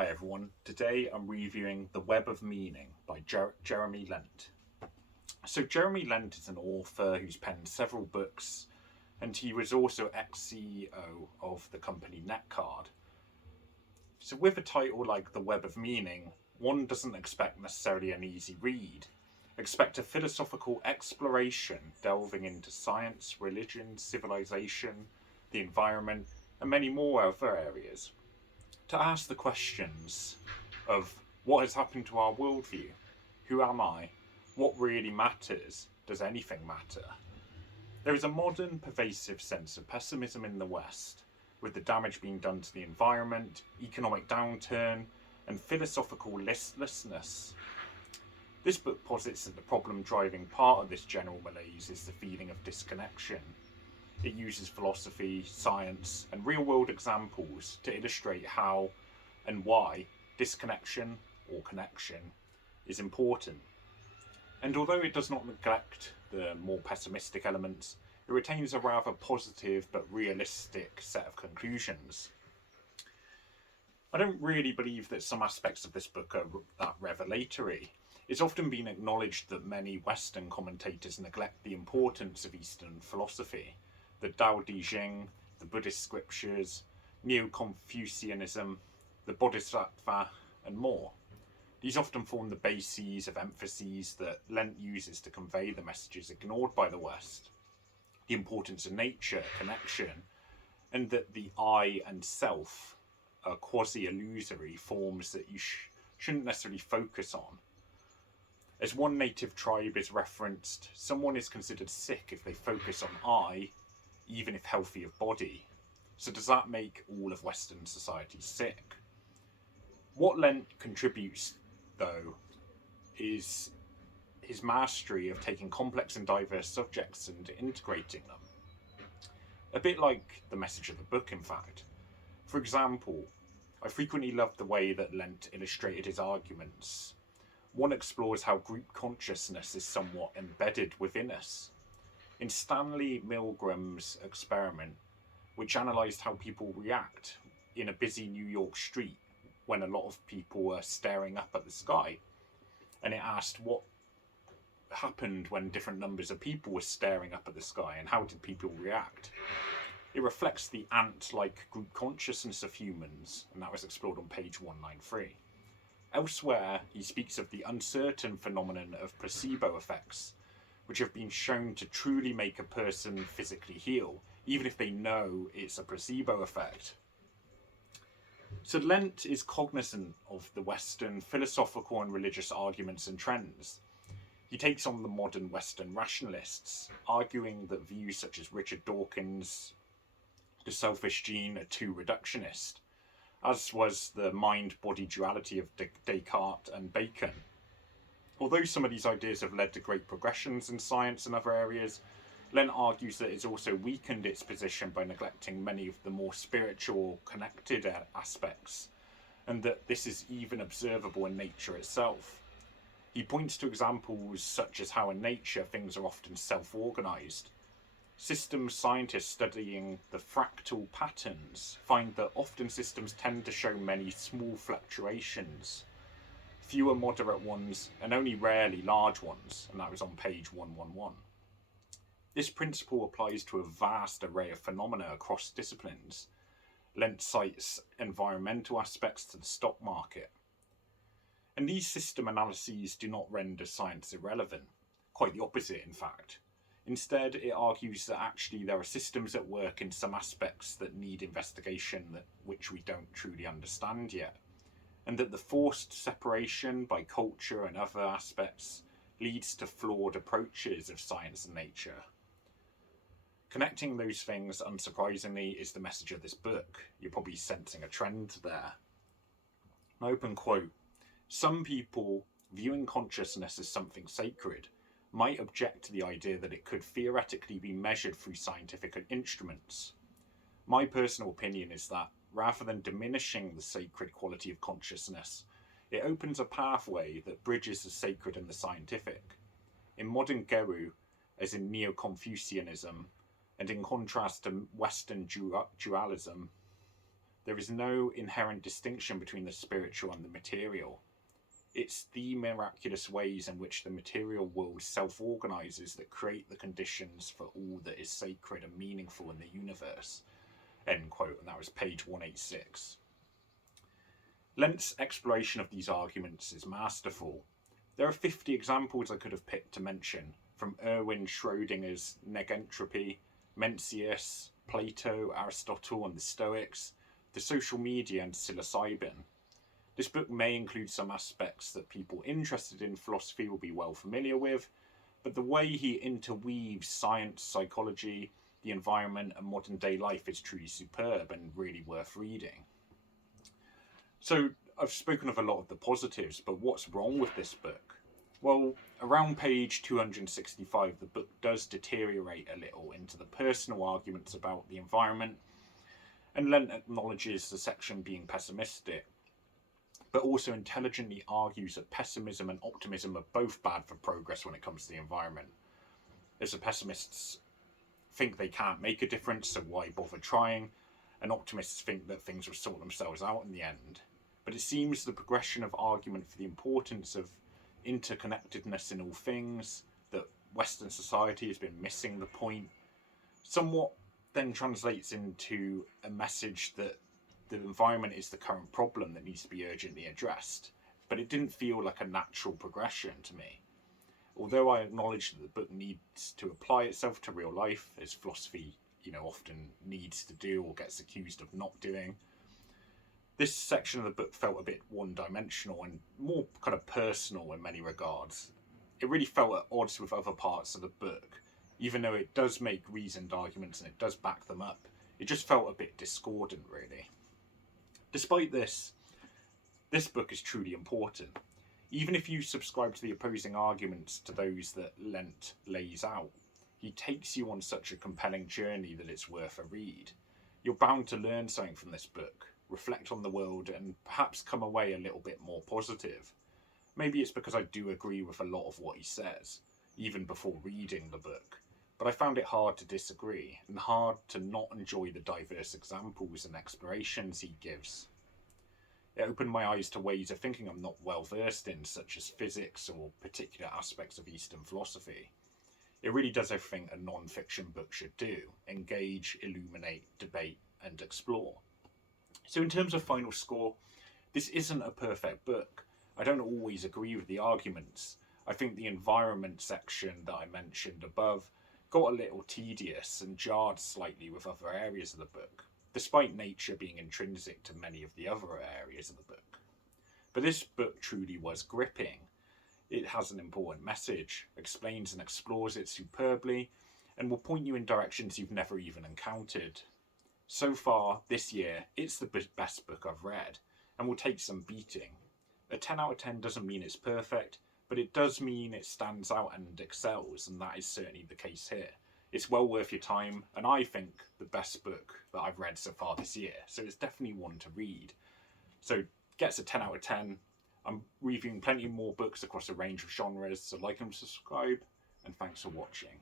Hi everyone, today I'm reviewing The Web of Meaning by Jeremy Lent. So Jeremy Lent is an author who's penned several books, and he was also ex-CEO of the company Netcard. So with a title like The Web of Meaning, one doesn't expect necessarily an easy read. Expect a philosophical exploration delving into science, religion, civilization, the environment, and many more other areas. To ask the questions of what has happened to our worldview? Who am I? What really matters? Does anything matter? There is a modern, pervasive sense of pessimism in the West, with the damage being done to the environment, economic downturn, and philosophical listlessness. This book posits that the problem driving part of this general malaise is the feeling of disconnection. It uses philosophy, science, and real-world examples to illustrate how and why disconnection or connection is important. And although it does not neglect the more pessimistic elements, it retains a rather positive but realistic set of conclusions. I don't really believe that some aspects of this book are that revelatory. It's often been acknowledged that many Western commentators neglect the importance of Eastern philosophy. The Tao Te Ching, the Buddhist scriptures, Neo-Confucianism, the Bodhisattva, and more. These often form the bases of emphases that Lent uses to convey the messages ignored by the West. The importance of nature, connection, and that the I and self are quasi-illusory forms that you shouldn't necessarily focus on. As one native tribe is referenced, someone is considered sick if they focus on I, even if healthy of body. So does that make all of Western society sick? What Lent contributes, though, is his mastery of taking complex and diverse subjects and integrating them. A bit like the message of the book, in fact. For example, I frequently loved the way that Lent illustrated his arguments. One explores how group consciousness is somewhat embedded within us. In Stanley Milgram's experiment, which analysed how people react in a busy New York street when a lot of people were staring up at the sky, and it asked what happened when different numbers of people were staring up at the sky and how did people react. It reflects the ant-like group consciousness of humans, and that was explored on page 193. Elsewhere, he speaks of the uncertain phenomenon of placebo effects, which have been shown to truly make a person physically heal, even if they know it's a placebo effect. So Lent is cognizant of the Western philosophical and religious arguments and trends. He takes on the modern Western rationalists, arguing that views such as Richard Dawkins' The Selfish Gene are too reductionist, as was the mind-body duality of Descartes and Bacon. Although some of these ideas have led to great progressions in science and other areas, Lent argues that it's also weakened its position by neglecting many of the more spiritual, connected aspects, and that this is even observable in nature itself. He points to examples such as how in nature things are often self-organised. Systems scientists studying the fractal patterns find that often systems tend to show many small fluctuations, fewer moderate ones, and only rarely large ones, and that was on page 111. This principle applies to a vast array of phenomena across disciplines. Lent cites environmental aspects to the stock market. And these system analyses do not render science irrelevant, quite the opposite in fact. Instead, it argues that actually there are systems at work in some aspects that need investigation which we don't truly understand yet, and that the forced separation by culture and other aspects leads to flawed approaches of science and nature. Connecting those things, unsurprisingly, is the message of this book. You're probably sensing a trend there. An open quote: "Some people, viewing consciousness as something sacred, might object to the idea that it could theoretically be measured through scientific instruments. My personal opinion is that, rather than diminishing the sacred quality of consciousness, it opens a pathway that bridges the sacred and the scientific. In modern Geru, as in Neo-Confucianism, and in contrast to Western dualism, There is no inherent distinction between the spiritual and the material. It's the miraculous ways in which the material world self-organises that create the conditions for all that is sacred and meaningful in the universe. End quote, and that was page 186. Lent's exploration of these arguments is masterful. There are 50 examples I could have picked to mention, from Erwin Schrödinger's negentropy, Mencius, Plato, Aristotle and the Stoics, to social media and psilocybin. This book may include some aspects that people interested in philosophy will be well familiar with, but the way he interweaves science, psychology, the environment and modern day life is truly superb and really worth reading. So I've spoken of a lot of the positives, but what's wrong with this book? Well, around page 265, the book does deteriorate a little into the personal arguments about the environment, and Lent acknowledges the section being pessimistic, but also intelligently argues that pessimism and optimism are both bad for progress when it comes to the environment. As the pessimists think they can't make a difference, so why bother trying? And optimists think that things will sort themselves out in the end. But it seems the progression of argument for the importance of interconnectedness in all things, that Western society has been missing the point, somewhat then translates into a message that the environment is the current problem that needs to be urgently addressed. But it didn't feel like a natural progression to me. Although I acknowledge that the book needs to apply itself to real life, as philosophy, often needs to do or gets accused of not doing, this section of the book felt a bit one-dimensional and more kind of personal in many regards. It really felt at odds with other parts of the book, even though it does make reasoned arguments and it does back them up. It just felt a bit discordant, really. Despite this book is truly important. Even if you subscribe to the opposing arguments to those that Lent lays out, he takes you on such a compelling journey that it's worth a read. You're bound to learn something from this book, reflect on the world, and perhaps come away a little bit more positive. Maybe it's because I do agree with a lot of what he says, even before reading the book, but I found it hard to disagree, and hard to not enjoy the diverse examples and explorations he gives. It opened my eyes to ways of thinking I'm not well versed in, such as physics or particular aspects of Eastern philosophy. It really does everything a non-fiction book should do: engage, illuminate, debate, and explore. So in terms of final score, this isn't a perfect book. I don't always agree with the arguments. I think the environment section that I mentioned above got a little tedious and jarred slightly with other areas of the book, despite nature being intrinsic to many of the other areas of the book. But this book truly was gripping. It has an important message, explains and explores it superbly, and will point you in directions you've never even encountered. So far, this year, it's the best book I've read, and will take some beating. A 10 out of 10 doesn't mean it's perfect, but it does mean it stands out and excels, and that is certainly the case here. It's well worth your time, and I think the best book that I've read so far this year, so it's definitely one to read. So gets a 10 out of 10. I'm reviewing plenty more books across a range of genres, so like and subscribe, and thanks for watching.